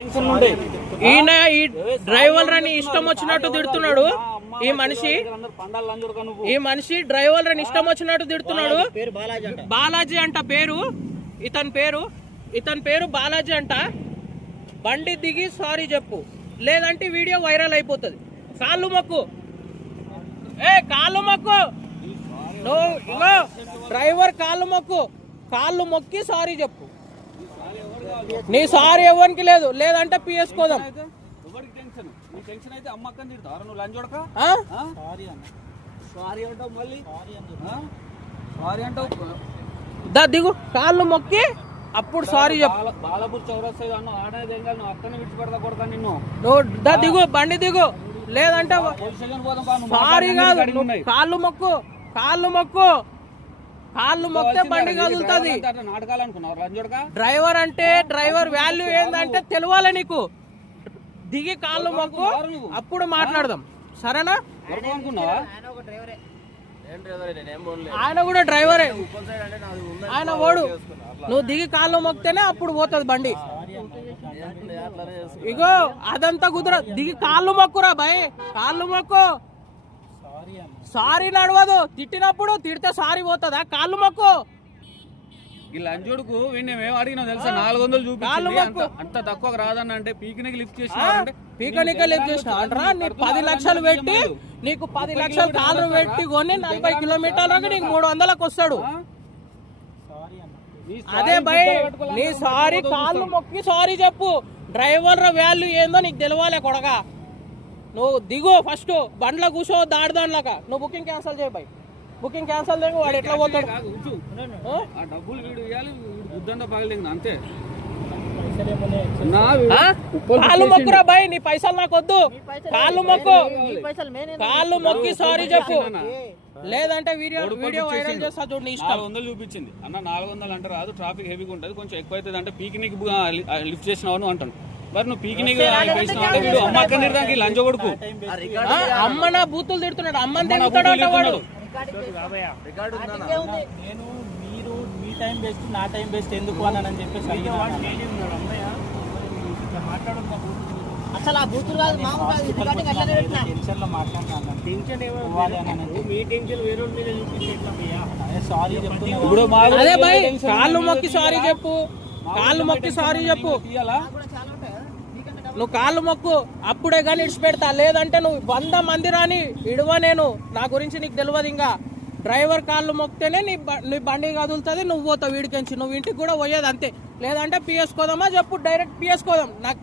ఈయన ఈ డ్రైవర్ అని ఇష్టం వచ్చినట్టు తిడుతున్నాడు. ఈ మనిషి డ్రైవర్ అని ఇష్టం వచ్చినట్టు తిడుతున్నాడు. బాలాజీ అంట పేరు, ఇతని పేరు బాలాజీ అంట. బండి దిగి సారీ చెప్పు, లేదంటే వీడియో వైరల్ అయిపోతుంది. కాళ్ళు మొక్కు, కాళ్ళు మొక్కు, డ్రైవర్ కాళ్ళు మొక్కి సారీ చెప్పు. నీ సారీ ఎవరికి లేదు, లేదంటే పిఎస్ కోదాం. దిగు, కాళ్ళు మొక్కి అప్పుడు సారీ చెప్పు. దిగు, బండి దిగు, లేదంటే సారీ కాదు. కాళ్ళు మొక్కు, కాళ్ళు మొక్కితే బండి కదులుతుంది. డ్రైవర్ అంటే డ్రైవర్ వాల్యూ ఏందంటే తెలియాలి నీకు. దిగి కాళ్ళు మొక్కు, అప్పుడు మాట్లాడదాం, సరేనా? ఆయన కూడా డ్రైవరే, ఆయన ఓడు. నువ్వు దిగి కాళ్ళు మొక్కితేనే అప్పుడు పోతుంది బండి. ఇగో అదంతా కుదర, దిగి కాళ్ళు మొక్కురా భయ్, కాళ్ళు మొక్కు. సారీ నడవదు, తిట్టినప్పుడు తిడితే సారీ పోతుందా? కాళ్ళు మొక్కు. ఈ లంచోడుకు మేము అడిగినా తెలుసా, 400 చూపించి అంత తక్కువ రాదన్న అంటే పీకనికి లిఫ్ట్ చేసిన 10 లక్షలు పెట్టి నీకు 10 లక్షలు కాళ్ళు పెట్టి కొని 40 కిలోమీటర్లకు నీకు 300లకు వస్తాడు. అదే భయ్, నీ సారీ కాళ్ళు మొక్కి సారీ చెప్పు. డ్రైవర్ వాల్యూ ఏందో నీకు తెలవాలి కొడగా. నువ్వు దిగు, ఫస్ట్ బండ్లో కూర్చో, దాడిదానిలాగా. నువ్వు బుకింగ్ క్యాన్సిల్ చేయి భయ్, బుకింగ్ క్యాన్సిల్ చేయకు. వాడు ఎట్లా పోతాడు? అంతే. కాళ్ళు మొక్కురా భయ్, నీ పైసలు నాకు వద్దు. కాళ్ళు మొక్కి సారీ చెప్పు, లేదంటే వీడియో వైరల్ చేస్తా చూడు. నీ ఇష్టం. 400 చూపించింది అన్న, 400 అంటే రాదు, ట్రాఫిక్ హెవీగా ఉంటుంది, కొంచెం ఎక్కువ అవుతుంది అంటే పీకినికి లిఫ్ట్ చేసినావు అంటాను. మరి నువ్వు పీకినికి అమ్మకి లంచ కొడుకు. అమ్మ నా బూతులు తిడుతున్నాడు, అమ్మని తిరుగుతాడు అంట వాడు. నేను మీరు మీ టైం బెస్ట్, నా టైం బెస్ట్ ఎందుకు అని చెప్పేసి అసలు ఆ బూతులు కాదు, మామూలు కాదు. టెన్షన్ లో మాట్లాడుతున్నాను. సారీ చెప్తున్నా. అదే భయ్, కాళ్ళు మొక్కి సారీ చెప్పు, కాళ్ళు మొక్కి సారీ చెప్పు. నువ్వు కాళ్ళు మొక్కు, అప్పుడే కానీ ఇడిచిపెడతా. లేదంటే నువ్వు 100 మంది రాని ఇడవ, నేను నా గురించి నీకు తెలియదు. ఇంకా డ్రైవర్ కాళ్ళు మొక్కితేనే నీ బండి కదులుతుంది, నువ్వు పోతావు వీడికించి. నువ్వు ఇంటికి కూడా పోయేది అంతే. లేదంటే పిఎస్ కోదామా చెప్పు, డైరెక్ట్ పిఎస్ కోదాం. నాకు